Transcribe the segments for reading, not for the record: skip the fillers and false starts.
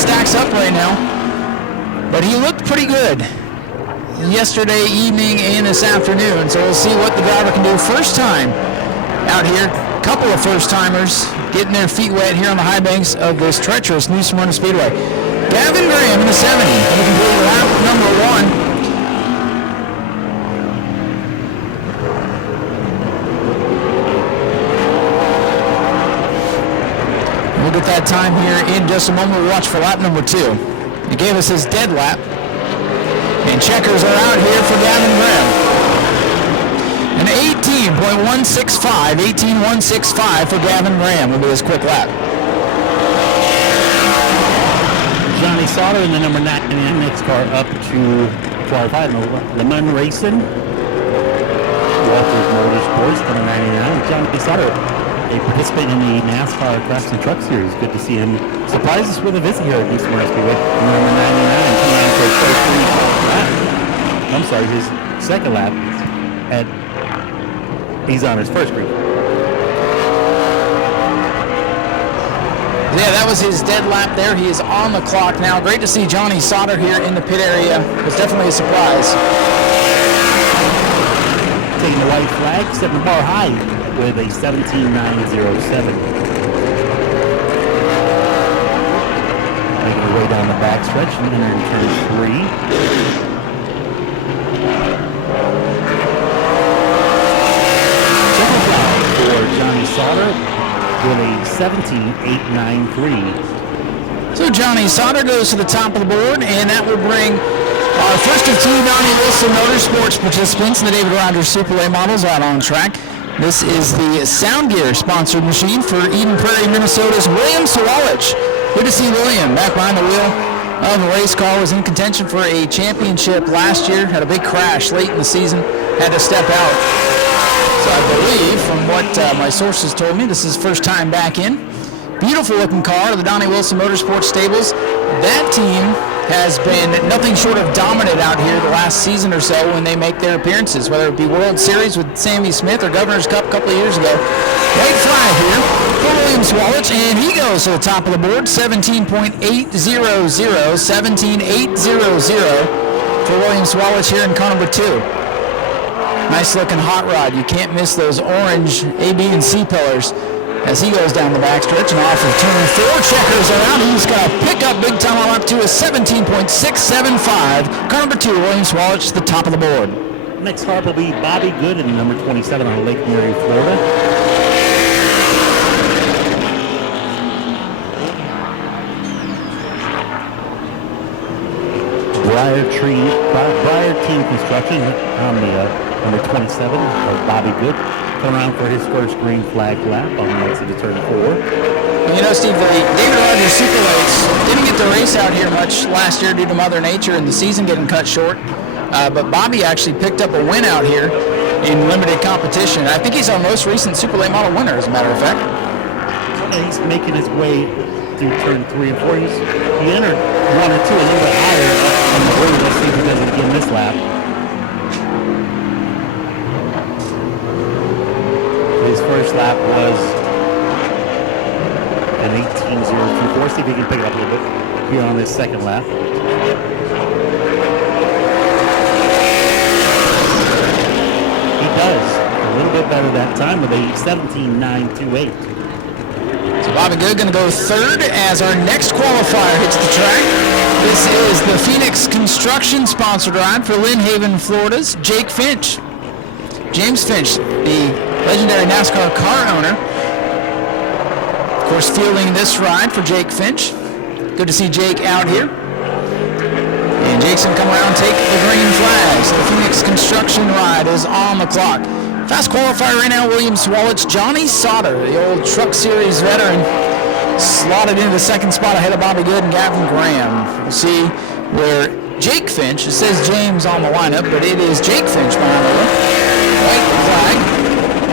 stacks up right now. But he looked pretty good yesterday evening and this afternoon, so we'll see what the driver can do. First time out here, a couple of first-timers getting their feet wet here on the high banks of this treacherous New Smyrna Speedway. Gavin Graham in the 70, he completed lap number 1. We'll get that time here in just a moment. We'll watch for lap number 2. He gave us his dead lap. And checkers are out here for Gavin Graham. An 18.165 for Gavin Graham will be his quick lap. Johnny Sauter in the number 99, next car up to qualify. Le Mans Racing. Walters Motorsports, number 99. Johnny Sauter, a participant in the NASCAR Crafts and Truck Series. Good to see him surprise us with a visit here at New Smyrna Speedway. Number 99 coming on for his first lap. I'm sorry, his second lap. He's on his first green. Yeah, that was his dead lap there. He is on the clock now. Great to see Johnny Sauter here in the pit area. It was definitely a surprise. Taking the white flag, setting the bar high with a 17.907. Making her way down the backstretch and entering turn 3. For Johnny Sauter with a 17.893. So Johnny Sauter goes to the top of the board, and that will bring our first of 2 Donnie Wilson Motorsports participants in the David Rogers Super Late models out on track. This is the Sound Gear sponsored machine for Eden Prairie, Minnesota's William Sawalich. Good to see William back behind the wheel of a race car. Was in contention for a championship last year. Had a big crash late in the season. Had to step out. So I believe, from what my sources told me, this is his first time back in. Beautiful looking car, the Donnie Wilson Motorsports stables. That team has been nothing short of dominant out here the last season or so when they make their appearances, whether it be World Series with Sammy Smith or Governor's Cup a couple of years ago. White flag here for William Sawalich, and he goes to the top of the board, 17.800, 17.800 for William Sawalich here in car number 2. Nice looking hot rod. You can't miss those orange A, B, and C pillars as he goes down the backstretch and off of turn 4. Checkers around. He's got to pick up big time on lap 2 is 17.675. Car number 2, William Sawalich, the top of the board. Next car will be Bobby Good in number 27 on Lake Mary, Florida. Briar Team Construction on the number 27 of Bobby Good. Come around for his first green flag lap on the exit to turn 4. Well, you know, Steve, the David Rogers Super Lates didn't get to race out here much last year due to Mother Nature and the season getting cut short. But Bobby actually picked up a win out here in limited competition. I think he's our most recent Super Late Model winner, as a matter of fact. And he's making his way through turn 3 and 4. He entered 1 and 2 a little bit higher on the board. Let's see if he does it again this lap. His first lap was an 18.024. See if he can pick it up a little bit here on this second lap. He does a little bit better that time with a 17.928. So Bobby Good going to go third as our next qualifier hits the track. This is the Phoenix Construction sponsored ride for Lynn Haven, Florida's Jake Finch. James Finch, the legendary NASCAR car owner. Of course, fielding this ride for Jake Finch. Good to see Jake out here. And Jake's going to come around and take the green flags. The Phoenix Construction ride is on the clock. Fast qualifier right now, William Sawalich. Johnny Sauter, the old Truck Series veteran, slotted into the second spot ahead of Bobby Good and Gavin Graham. We'll see where Jake Finch, it says James on the lineup, but it is Jake Finch behind the wheel. White flag,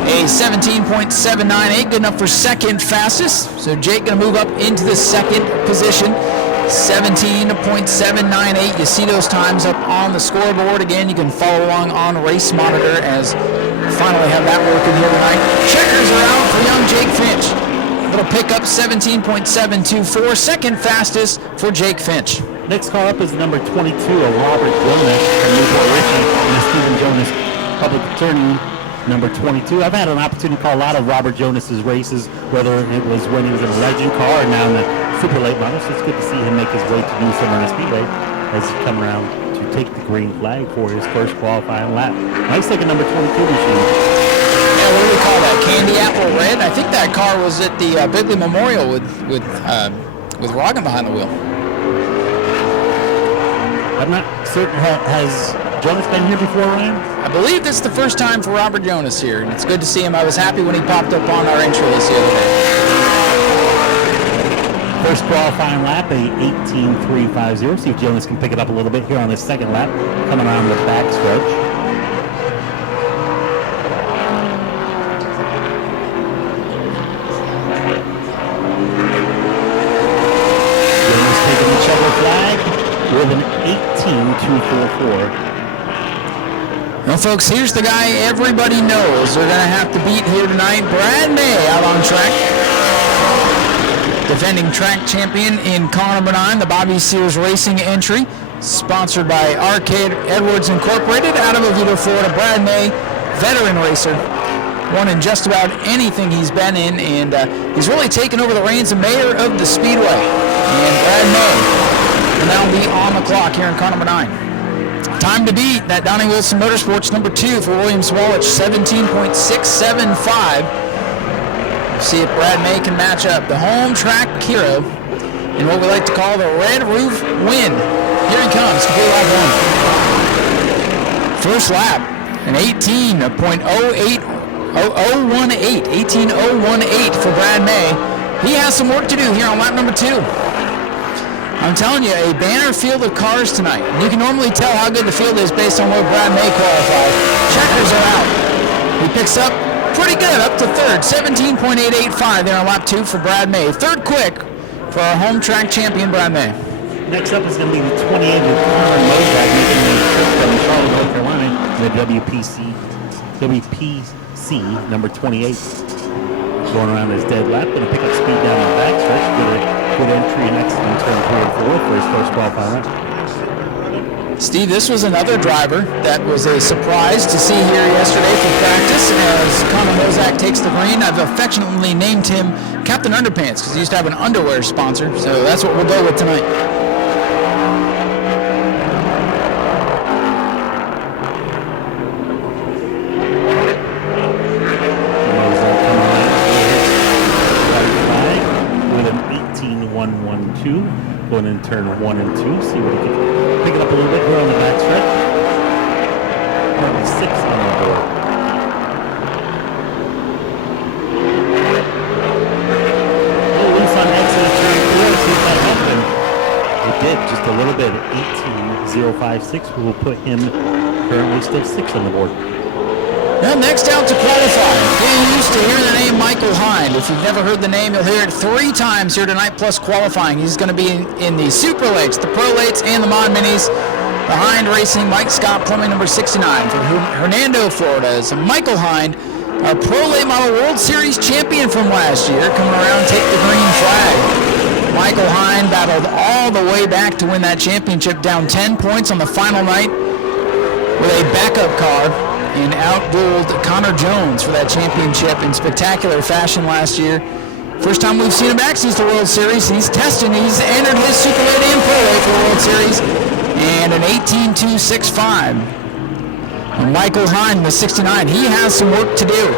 a 17.798, good enough for second fastest. So Jake going to move up into the second position, 17.798. You see those times up on the scoreboard. Again, you can follow along on Race Monitor as we finally have that working here tonight. Checkers are out for young Jake Finch. Little pickup, 17.724. Second fastest for Jake Finch. Next car up is number 22, a Robert Jonas from Newport Richie in the Stephen Jonas Public Attorney, number 22. I've had an opportunity to call a lot of Robert Jonas's races, whether it was when he was in a legend car or now in the super late model. So it's good to see him make his way to New Smyrna Speedway as he come around to take the green flag for his first qualifying lap. Nice taking number 22 machine. Yeah, what do we call that? Candy apple red? I think that car was at the Bigley Memorial with Roggen behind the wheel. I'm not certain. Has Jonas been here before, Ryan? I believe this is the first time for Robert Jonas here, and it's good to see him. I was happy when he popped up on our entry list the other day. First qualifying lap, a 18.350. See if Jonas can pick it up a little bit here on his second lap, coming around the back stretch. Jonas taking the checker flag with an 18.244. Well, folks, here's the guy everybody knows they're going to have to beat here tonight. Brad May out on track. Defending track champion in car number 9, the Bobby Sears Racing entry. Sponsored by Arcade Edwards Incorporated out of Oviedo, Florida. Brad May, veteran racer. Won in just about anything he's been in, and he's really taken over the reins of mayor of the Speedway. And Brad May will now be on the clock here in car number 9. Time to beat that Donnie Wilson Motorsports number 2 for William Sawalich, 17.675. See if Brad May can match up. The home track hero in what we like to call the Red Roof Win. Here he comes, complete lap 1. First lap, an 18.018 for Brad May. He has some work to do here on lap number 2. I'm telling you, a banner field of cars tonight. And you can normally tell how good the field is based on where Brad May qualifies. Checkers are out. He picks up pretty good, up to third, 17.885 there on lap 2 for Brad May. Third quick for our home track champion, Brad May. Next up is going to be the 28 with Conor Mosack making the trip from Charlotte, North Carolina, the WPC number 28. Going around his dead lap, going to pick up speed down the backstretch. Good entry and exit in turn 3 and 4 for his first qualifying lap. Steve, this was another driver that was a surprise to see here yesterday for practice as Conor Mosack takes the green. I've affectionately named him Captain Underpants because he used to have an underwear sponsor, so that's what we'll go with tonight. Going in turn 1 and 2, see what he can pick it up a little bit here on the back stretch. Currently 6 on the board. A little loose on exit of turn 4, see if that helped him. It did, just a little bit, 18.056, will put him currently still 6 on the board. Now next out to qualify. Getting used to hearing the name Michael Hind. If you've never heard the name, you'll hear it 3 times here tonight plus qualifying. He's going to be in the Super Lates, the Pro Lates, and the Mod Minis. The Hind Racing, Mike Scott, Plumbing number 69 for Hernando, Florida. Is Michael Hind, our Pro Late Model World Series champion from last year, coming around to take the green flag. Michael Hind battled all the way back to win that championship, down 10 points on the final night with a backup car, and outdueled Connor Jones for that championship in spectacular fashion last year. First time we've seen him back since the World Series. He's testing. He's entered his Super Late and Pro Late for the World Series, and an 18.265. Michael Hind, the 69, he has some work to do.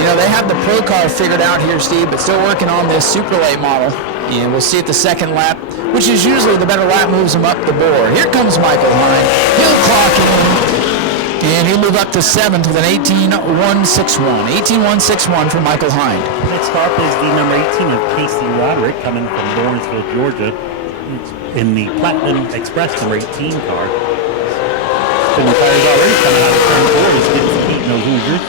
You know, they have the Pro car figured out here, Steve, but still working on this Super Late model. And we'll see at the second lap, which is usually the better lap, moves him up the board. Here comes Michael Hind. He'll clock in. And he'll move up to 7th with an 18.161. 18.161 for Michael Hind. Next up is the number 18 of Casey Roderick, coming from Lawrenceville, Georgia, in the Platinum Express number 18 car. Spinning tires already coming out of turn 4. He's getting some heat in those Hoosiers.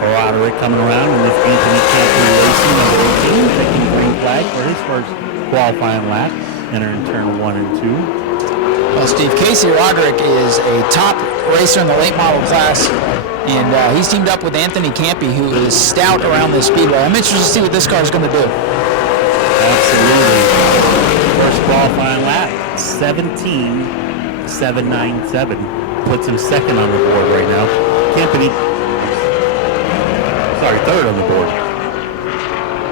Roderick coming around in this Anthony Campbell Racing number 18, taking green flag flag for his first qualifying lap, entering turn 1 and 2. Well, Steve, Casey Roderick is a top racer in the late model class, and he's teamed up with Anthony Campy, who is stout around this speedway. I'm interested to see what this car is going to do. Absolutely. First qualifying lap, 17.797. Puts him second on the board right now. Third on the board.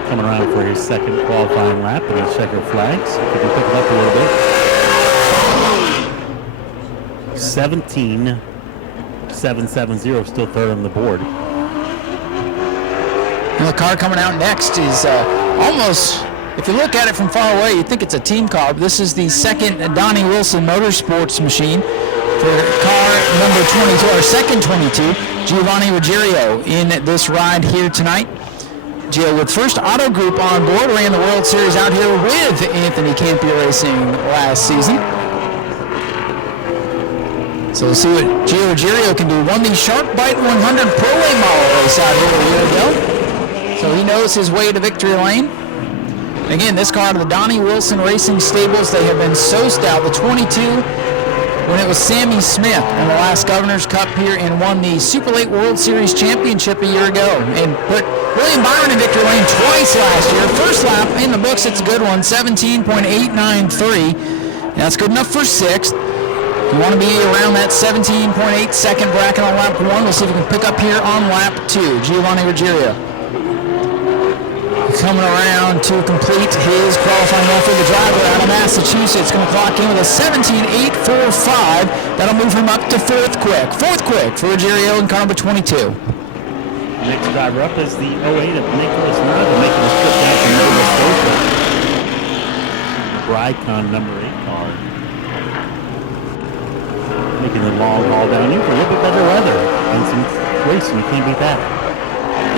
Coming around for his second qualifying lap in his checkered flags. If we can pick it up a little bit. 17.770, still third on the board. And the car coming out next is almost, if you look at it from far away, you'd think it's a team car. But this is the second Donnie Wilson Motorsports machine for car number 22, or second 22, Giovanni Ruggiero in this ride here tonight. Gio with First Auto Group on board, ran the World Series out here with Anthony Campy Racing last season. So we'll see what Gio Ruggiero can do. Won the Shark Bite 100 Pro Lane model race out here a year ago. So he knows his way to victory lane. Again, this car out of the Donnie Wilson Racing stables, they have been so stout. The 22, when it was Sammy Smith in the last Governor's Cup here and won the Super Late World Series Championship a year ago, and put William Byron in victory lane twice last year. First lap in the books, it's a good one, 17.893. That's good enough for sixth. You want to be around that 17.8 second bracket on lap 1. We'll see if we can pick up here on lap 2. Giovanni Ruggiero coming around to complete his qualifying run for the driver out of Massachusetts. Going to clock in with a 17.845. That'll move him up to fourth quick. Fourth quick for Ruggiero in car number 22. Next driver up is the 08 of Nicholas Nava, making a trip down to Nova Scotia. Brycon number 8 car. Making the long haul down here for a little bit better weather and some racing. You can't beat that.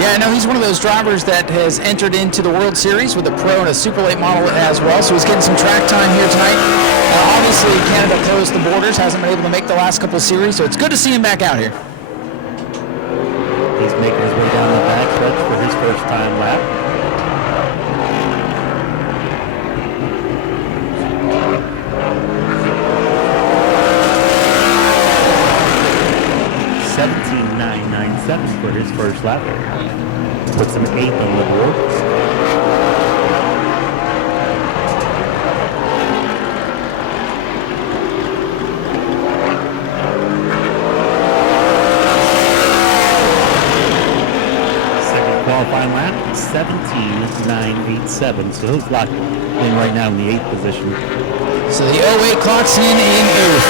Yeah, I know he's one of those drivers that has entered into the World Series with a pro and a super late model as well, so he's getting some track time here tonight. Obviously, Canada closed the borders, hasn't been able to make the last couple series, so it's good to see him back out here. He's making his way down the back stretch for his first time lap. For his first lap. Puts him 8th on the board. Second qualifying lap, 17.987. So he's locked in right now in the 8th position. So the 08 clocks in 8th.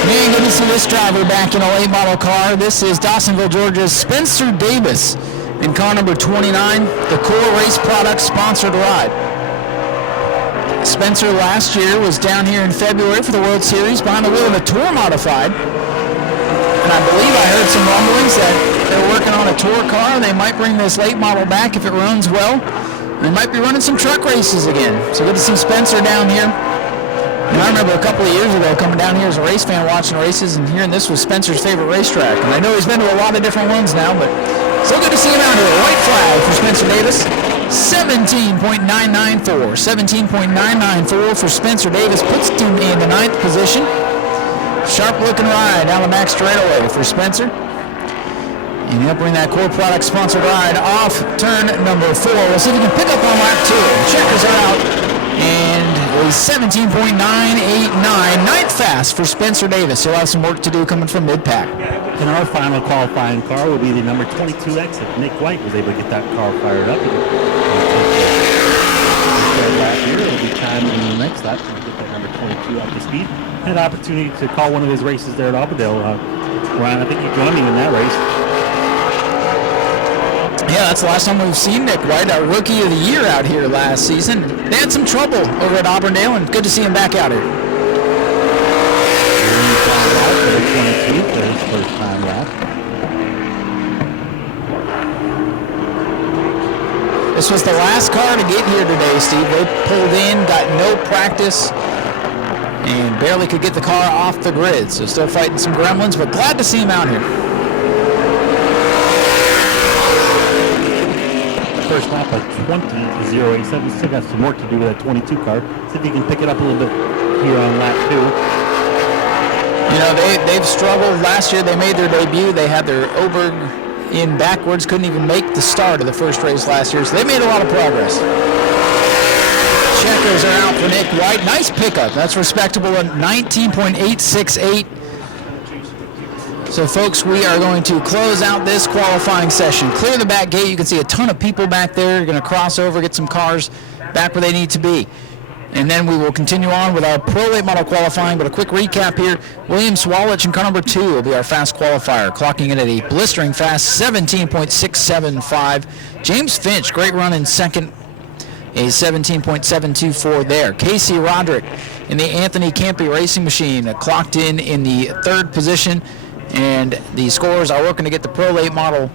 Man, good to see this driver back in a late model car. This is Dawsonville, Georgia's Spencer Davis in car number 29, the Core Race Products sponsored ride. Spencer last year was down here in February for the World Series behind the wheel of a Tour Modified. And I believe I heard some rumblings that they're working on a Tour car. They might bring this late model back if it runs well. They might be running some truck races again. So good to see Spencer down here. And I remember a couple of years ago coming down here as a race fan watching races and hearing this was Spencer's favorite racetrack. And I know he's been to a lot of different ones now, but so good to see him out here. White flag for Spencer Davis. 17.994. 17.994 for Spencer Davis. Puts him in the 9th position. Sharp looking ride down the back straightaway for Spencer. And he'll bring that Core Product sponsored ride off turn number 4. We'll see if we can pick up on lap 2. Checkers are out. And it was 17.989. 9th fast for Spencer Davis. He'll have some work to do coming from mid-pack. And our final qualifying car will be the number 22X if Nick White was able to get that car fired up. Lap here, it'll be time in the next lap to get that number 22 up to speed. Had an opportunity to call one of his races there at Albedale. Ryan, I think you joined me in that race. Yeah, that's the last time we've seen Nick White, our Rookie of the Year out here last season. They had some trouble over at Auburndale, and good to see him back out here. First time lap. This was the last car to get here today, Steve. They pulled in, got no practice, and barely could get the car off the grid. So still fighting some gremlins, but glad to see him out here. first lap of 20.087. Still got some work to do with that 22 car. See if you can pick it up a little bit here on lap 2. You know, they've struggled. Last year they made their debut. They had their Oberg in backwards, couldn't even make the start of the first race last year, so they made a lot of progress. Checkers are out for Nick White. Nice pickup. That's respectable at 19.868. So, folks, we are going to close out this qualifying session. Clear the back gate. You can see a ton of people back there. You're going to cross over, get some cars back where they need to be. And then we will continue on with our Pro Late Model qualifying. But a quick recap here. William Sawalich in car number 2 will be our fast qualifier, clocking in at a blistering fast 17.675. James Finch, great run in second, a 17.724 there. Casey Roderick in the Anthony Campy Racing Machine clocked in the 3rd position. And the scores are working to get the Pro Late Model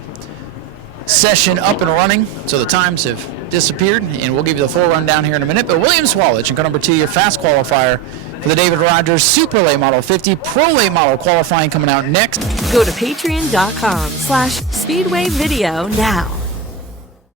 session up and running. So the times have disappeared, and we'll give you the full rundown here in a minute. But William Sawalich in car number 2, your fast qualifier for the David Rogers Super Late Model 50. Pro Late Model qualifying coming out next. Go to patreon.com/Speedway Video now.